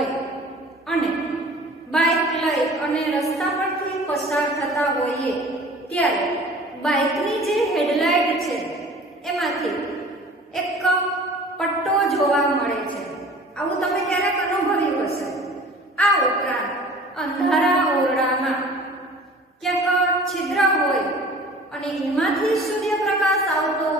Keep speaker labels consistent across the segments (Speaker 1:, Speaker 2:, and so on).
Speaker 1: હોય અને બાઇક લઈ અને રસ્તા પરથી પસાર થતા હોઈએ ત્યારે બાઇકની જે હેડલાઇટ છે, એમાંથી એક પટ્ટો જોવા મળે છે. આવું તમે ક્યારેક અનુભવ્યું હશે? આ ઉપરાંત અંધારા ઓરડામાં ક્યાંક છિદ્ર હોય અને એમાંથી સૂર્યપ્રકાશ આવતો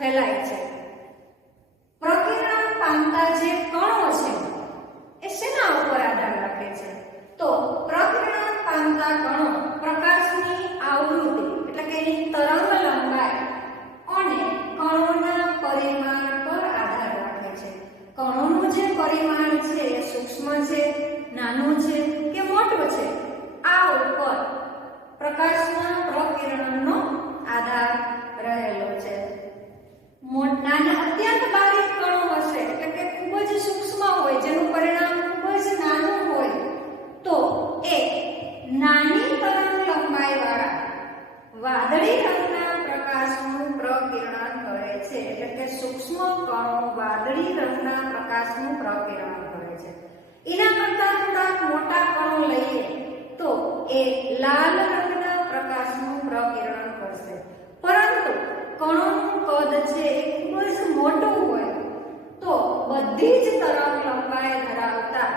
Speaker 1: પ્રકાશ ફેલાય છે પ્રકિરણ પામતા જે કણો છે એ શેના ઉપર આધાર રાખે છે તો પ્રકિરણ પામતા કણો પ્રકાશની આવૃત્તિ એટલે કે એની તરંગ લંબાઈ અને કણોના પરિમાણ પર આધાર રાખે છે કણોનું જે પરિમાણ છે એ સૂક્ષ્મ છે નાનું છે કે મોટું છે આ ઉપર પ્રકાશના પ્રકિરણનો આધાર રહેલો છે મોટ- નાના અત્યંત બારીક કણો હશે એટલે કે ખૂબ જ સૂક્ષ્મ હોય જેનું પરિણામ ખૂબ જ નાનું હોય તો એ નાની તરંગ લંબાઈ વાળા વાદળી રંગના પ્રકાશનું પ્રકિરણ કરે છે એટલે કે સૂક્ષ્મ કણો વાદળી રંગના પ્રકાશનું પ્રકિરણ કરે છે. એના કરતા થોડાક મોટા કણો લઈએ તો એ લાલ રંગના પ્રકાશનું પ્રકિરણ કરશે. પરંતુ કણોનું કદ છે એ ખૂબ જ મોટું હોય તો બધી જ તરંગ લંબાઈ ધરાવતા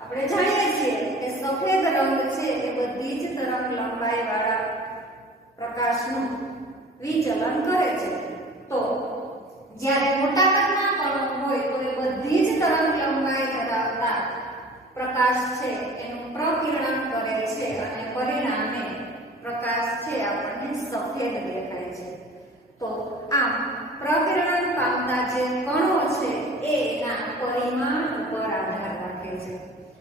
Speaker 1: આપણે જાણીએ છીએ કે સફેદ રંગ છે એ બધી જ તરંગ લંબાઈ વાળા પ્રકાશનું વિચલન કરે છે. તો જ્યારે મોટા પ્રકાશ છે, એનું પ્રકિરણ કરે છે અને પરિણામે પ્રકાશ છે આપણને સફેદ દેખાય છે. તો આમ પ્રકિરણ પામતા જે કણો છે એ એના પરિમાણ ઉપર આધાર રાખે છે.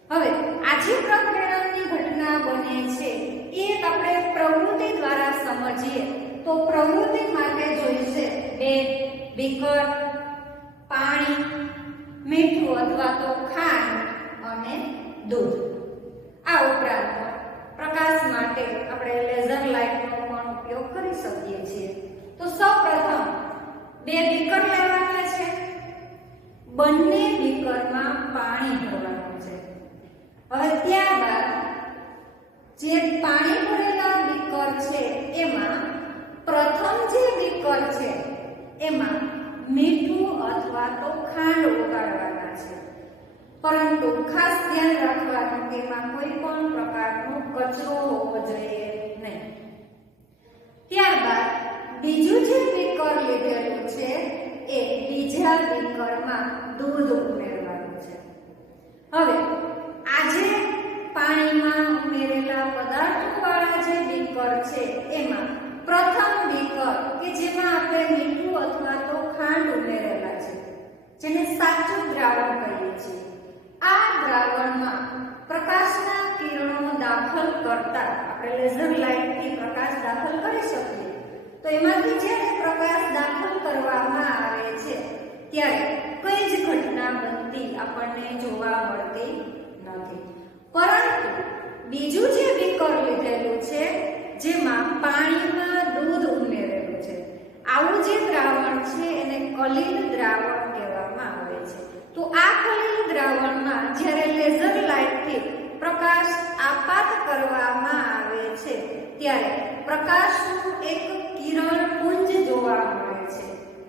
Speaker 1: હવે આજે પ્રકિરણની ઘટના બને છે, એ આપણે પ્રવૃત્તિ દ્વારા સમજીએ. તો પ્રવૃત્તિ માટે જોઈશે બે બીકર પાણી, મીઠું અથવા તો ખાંડ. અને દૂધ. આ ઉપરાંત પ્રકાશ માટે આપણે લેઝર લાઇટનો પણ ઉપયોગ કરી શકીએ છીએ. તો સૌપ્રથમ બે બીકર લેવાના છે. બંને બીકરમાં પાણી ભરવાનું છે. હવે ત્યારબાદ જે પાણી ભરેલા બીકર છે, એમાં પ્રથમ જે બીકર છે, એમાં મીઠું અથવા તો ખાંડ ઉગાડવાના પરંતુ ખાસ ધ્યાન રાખવાનું તેમાં કોઈ પણ પ્રકારનો કચરો હોવો જોઈએ નહીં. ત્યારબાદ બીજું જે પીકર લીધેલું છે એ બીજા પીકરમાં દૂધ ઉમેરવાનું છે. હવે, આજે પાણીમાં ઉમેરેલા પદાર્થોવાળા જે બીકર છે, એમાં પ્રથમ બીકર કે જેમાં આપણે મીઠું અથવા તો ખાંડ ઉમેરેલા છે, જેને સાચું દ્રાવણ કહીએ છીએ. આ દ્રાવણમાં પ્રકાશના કિરણો દાખલ કરતા આપણે લેઝર લાઇટથી પ્રકાશ દાખલ કરી શકીએ. તો એમાંથી જ્યારે પ્રકાશ દાખલ કરવામાં આવે છે ત્યારે કઈ જ ઘટના બનતી આપણને જોવા મળતી નથી. પરંતુ બીજું જે બીકર લીધેલું છે, જેમાં પાણીમાં દૂધ ઉમેરેલું છે. આવું જે દ્રાવણ છે, એને કલિન દ્રાવણ તો દ્રાવણમાં જ્યારે લેઝર લાઇટથી પ્રકાશ આપાત કરવામાં આવે છે, ત્યારે પ્રકાશનું એક કિરણ પુંજ જોવા મળે છે,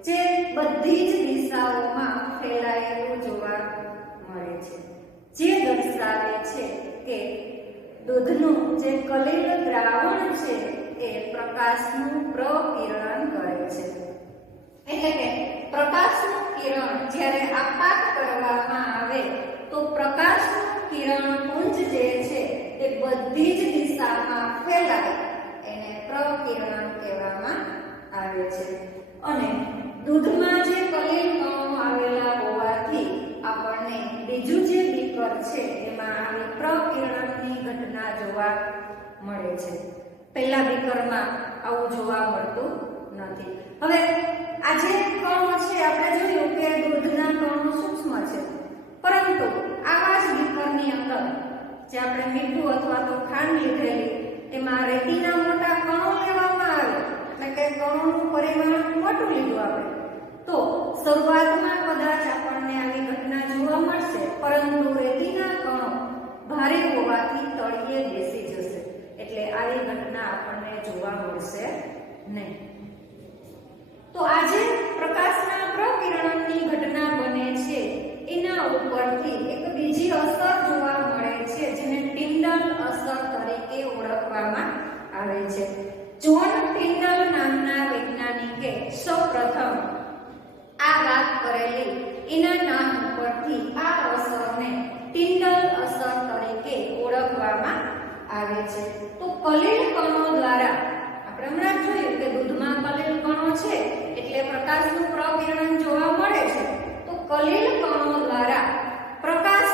Speaker 1: જે બધી જ દિશાઓમાં ફેલાયેલું જોવા મળે છે. જે દર્શાવે છે કે દૂધનું જે કલીલ દ્રાવણ છે, એ પ્રકાશનું પ્રકિરણ કરે છે. એટલે કે પ્રકાશનું કિરણ જ્યારે આપાત કરવામાં આવે, તો પ્રકાશનું કિરણ પુંજ જે છે, તે બધી જ દિશામાં ફેલાય. એને પ્રકિરણ કહેવામાં આવે છે. અને દૂધમાં જે કલીલ કણો આવેલા હોવાથી આપણને બીજું જે બીકર છે, એમાં આવી પ્રકિરણની ઘટના જોવા મળે છે. પહેલા બીકરમાં આવું જોવા મળતું નથી. હવે આ જે કણો છે, આપણે જોયું કે દૂધના કણો સૂક્ષ્મ છે. પરંતુ આવા જ બીકરની અંદર જે આપણે મીઠું અથવા તો ખાંડ લીધેલી એમાં રેતીના મોટા કણો લેવામાં આવે. એટલે કે કણોનું પરિમાણ મોટું લીધું આપણે તો શરૂઆતમાં કદાચ આપણને આવી ઘટના જોવા મળશે, પરંતુ રેતીના કણો ભારે હોવાથી તળિયે બેસી જશે. એટલે આવી ઘટના આપણને જોવા મળશે નહીં. તો આજે પ્રકાશના પ્રકિરણની ઘટના બને છે. એના ઉપરથી એક બીજી અસર જોવા મળે છે, જેને ટિન્ડલ અસર તરીકે ઓળખવામાં આવે છે. જોન ટિન્ડલ નામના વૈજ્ઞાનિકે સૌપ્રથમ આ વાત કરેલી. એના નામ ઉપરથી આ અસરને ટિન્ડલ અસર તરીકે ઓળખવામાં આવે છે. તો કલીલ કણો દ્વારા હમણાં જોયું કે દૂધમાં કલીલ કણો છે, એટલે પ્રકાશનું પ્રકિરણ જોવા મળે છે. તો કલીલ કણો દ્વારા પ્રકાશના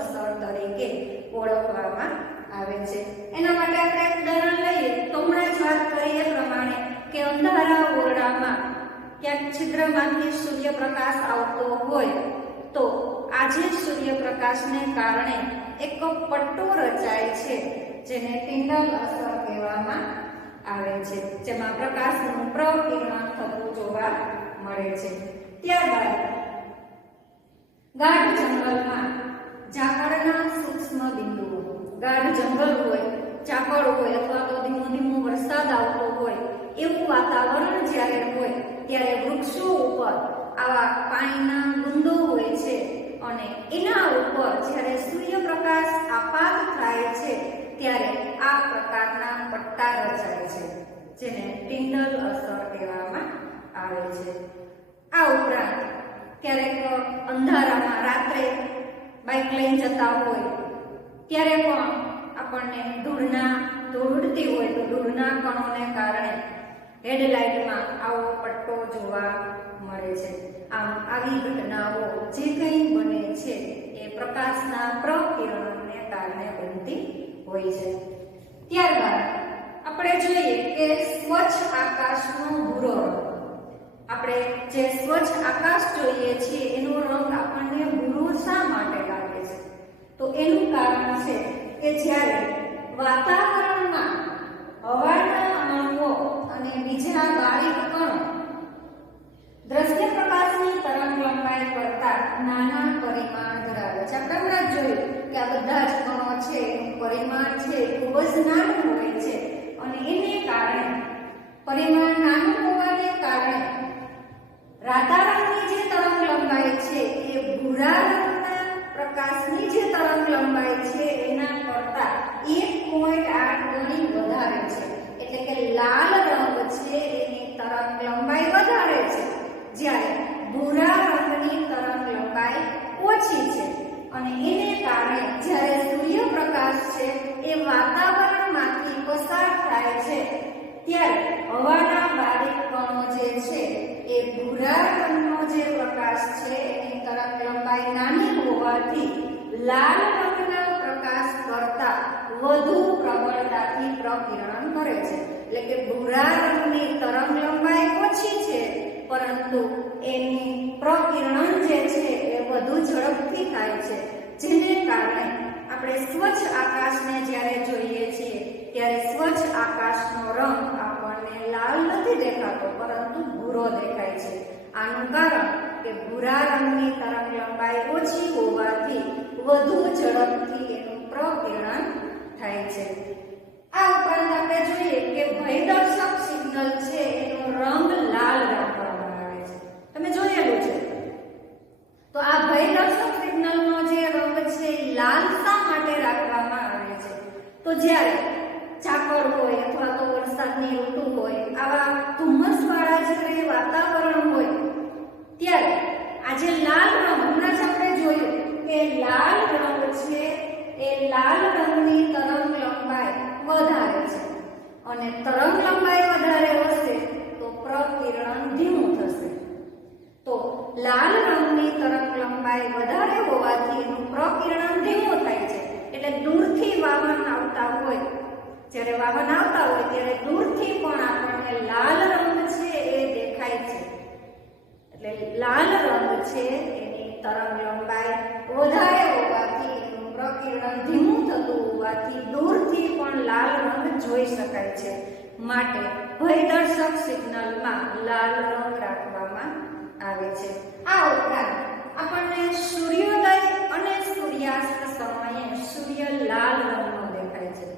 Speaker 1: અસર તરીકે ઓળખવામાં આવે છે. એના માટે આપણે એક ઉદાહરણ લઈએ. તો હમણાં જ વાત કરીએ પ્રમાણે કે અંધારા ઓરડામાં ક્યાંક છિદ્રમાંથી સૂર્યપ્રકાશ આવતો હોય તો આજે સૂર્યપ્રકાશને કારણે એક પટ્ટો રચાય છે, જેને પિંડલ અસર કહેવામાં આવે છે, જેમાં પ્રકાશનું પ્રકિરણ થતું જોવા મળે છે. ત્યારબાદ ગાઢ ગાઢ જંગલ હોય ચાપડ હોય અથવા તો ધીમો ધીમો વરસાદ આવતો હોય, એવું વાતાવરણ જ્યારે હોય, ત્યારે વૃક્ષો ઉપર આવા પાણીના બુંદો હોય છે અને એના ઉપર જ્યારે સૂર્યપ્રકાશ આપાત થાય છે, ત્યારે આ પ્રકારના પટ્ટા રચાય છે, જેને ટિન્ડલ અસર કહેવામાં આવે છે. આ ઉપરાંત ક્યારેક અંધારામાં રાત્રે બાઇક લઈને જતા હોય ત્યારે પણ આપણને ધૂળના ધૂળ ઉડતી હોય તો ધૂળના કણોને કારણે હેડલાઇટમાં આવો પટ્ટો જોવા મળે છે. આમ આવી ઘટનાઓ જે કંઈ બને છે એ પ્રકાશના પ્રકિરણને કારણે બનતી હોય છે. ત્યારબાદ આપણે જોઈએ કે સ્વચ્છ આકાશનો ભૂરો આપણે જે સ્વચ્છ આકાશ જોઈએ છીએ એનો રંગ આપણને ભૂરો શા માટે તો એનું કારણ છે કે જ્યારે વાતાવરણમાં હવાના અણુઓ અને બીજા બારીક કણો દ્રશ્ય પ્રકાશની તરંગ લંબાઈ કરતા નાના પરિમાણ ધરાવે છે. આપણે હમણાં જોયું કે આ બધા જ કણો છે પરિમાણ છે ખૂબ જ નાનું વાતાવરણમાંથી પસાર થાય છે. ત્યારે હવાના બારીક કણો જે છે, એ ભૂરા રંગનો જે પ્રકાશ છે, એની તરફ લંબાઈ નાની હોવાથી લાલ રંગના પ્રકાશ કરતા વધુ પ્રબળતાથી પ્રકિરણ કરે છે. એટલે કે ભૂરા રંગની તરંગ લંબાઈ ઓછી છે, પરંતુ એની પ્રકિરણ જે છે, એ વધુ ઝડપથી થાય છે. આપણે સ્વચ્છ આકાશને જ્યારે જોઈએ છીએ, ત્યારે સ્વચ્છ આકાશનો રંગ આપણને લાલ નથી દેખાતો, પરંતુ ભૂરો દેખાય છે. આનું કારણ કે ભૂરા રંગની તરંગ લંબાઈ ઓછી હોવાથી વધુ ઝડપથી એનું પ્રકિરણ થાય છે. આ ઉપરાંત આપણે જોઈએ કે ભયદર્શક સિગ્નલ છે એનો રંગ લાલ રાખવામાં આવે છે તમે જોયેલું છે તો આ ભયદર્શક સિગ્નલનો જે રંગ છે એ લાલ શા માટે રાખવામાં આવે છે તો જ્યારે ઝાકળ હોય અથવા તો વરસાદની ઋતુ હોય આવા ધુમ્મસવાળા જ્યારે વાતાવરણ હોય ત્યારે આ જે લાલ રંગ હમણાં જ આપણે જોયું કે લાલ રંગ છે એ લાલ રંગની તરંગ લંબાઈ વધારે છે અને તરંગ લંબાઈ વધારે હશે તો પ્રકિરણ ધીમું થશે. તો લાલ રંગની તરંગ લંબાઈ વધારે હોવાથી એનું પ્રકિરણ ધીમું થાય છે. એટલે દૂરથી વાહન આવતા હોય, જ્યારે વાહન આવતા હોય ત્યારે દૂરથી પણ આપણને લાલ રંગ છે એ દેખાય છે. એટલે લાલ રંગ છે એની તરંગ લંબાઈ વધારે હોવાથી એનું પ્રકિરણ ધીમું થતું હોવાથી દૂરથી લાલ રંગ જોઈ શકાય છે. માટે ભયદર્શક સિગ્નલમાં લાલ રંગ રાખવામાં આવે છે. આ ઉપરાંત આપણને સૂર્યોદય અને સૂર્યાસ્ત સમયે સૂર્ય લાલ રંગનો દેખાય છે.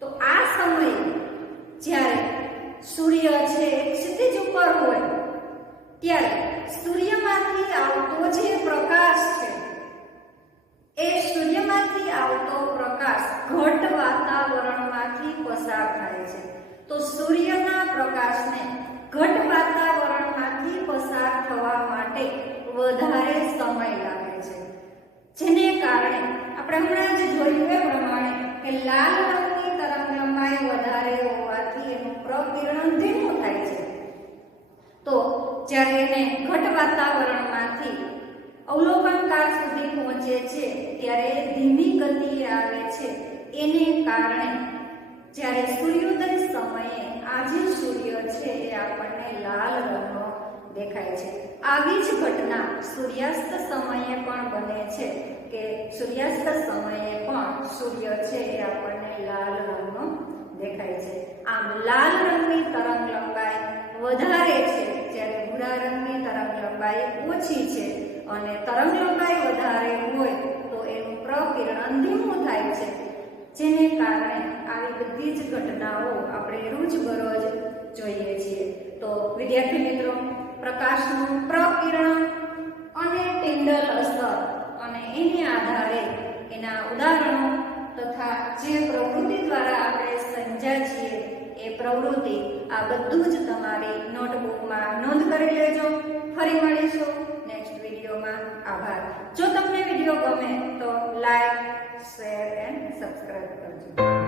Speaker 1: તો આ સમયે જ્યારે સૂર્ય છે, ક્ષિતિજ ઉપર હોય, ત્યારે સૂર્યમાંથી આવતો જે પ્રકાશ છે એ સૂર્યમાંથી આવતો પ્રકાશ ઘટ વાતાવરણમાંથી પસાર થાય છે તો સૂર્યના પ્રકાશને ઘટ વાતાવરણમાંથી પસાર થવા માટે વધારે સમય લાગે છે. જેને કારણે આપણે હમણાં જ જોયું એ પ્રમાણે કે લાલ રંગની તરંગ લંબાઈ વધારે હોવાથી એનું પ્રકિરણ ધીમું થાય છે. તો જ્યારે એને ઘટ વાતાવરણમાંથી અવલોકનકાર સુધી પહોંચે છે, ત્યારે ધીમી ગતિએ આવે છે. એને કારણે જ્યારે સૂર્યોદય સમયે આ જે સૂર્ય છે એ આપણને લાલ રંગનો દેખાય છે. આવી જ ઘટના સૂર્યાસ્ત સમયે પણ બને છે કે સૂર્યાસ્ત સમયે પણ સૂર્ય છે એ આપણને લાલ રંગનો દેખાય છે. આમ લાલ રંગની તરંગ લંબાઈ વધારે છે જ્યારે ભૂરા રંગની તરંગ લંબાઈ ઓછી છે. અને તરંગ લંબાઈ વધારે હોય તો એનું પ્રકિરણ ધીમું થાય છે. જેને કારણે આવી બધી જ ઘટનાઓ આપણે રોજબરોજ જોઈએ છીએ. તો વિદ્યાર્થી મિત્રો, પ્રકાશનું પ્રકિરણ અને ટિંડલ અસર અને એની આધારે એના ઉદાહરણો તથા જે પ્રવૃત્તિ દ્વારા આપણે સમજ્યા છીએ, એ પ્રવૃત્તિ આ બધું જ તમારી નોટબુકમાં નોંધ કરી લેજો. ફરી મળીશું નેક્સ્ટ વિડીયોમાં. આભાર. જો તમને વીડિયો ગમે તો લાઈક, શેર, એન્ડ સબસ્ક્રાઈબ કરજો.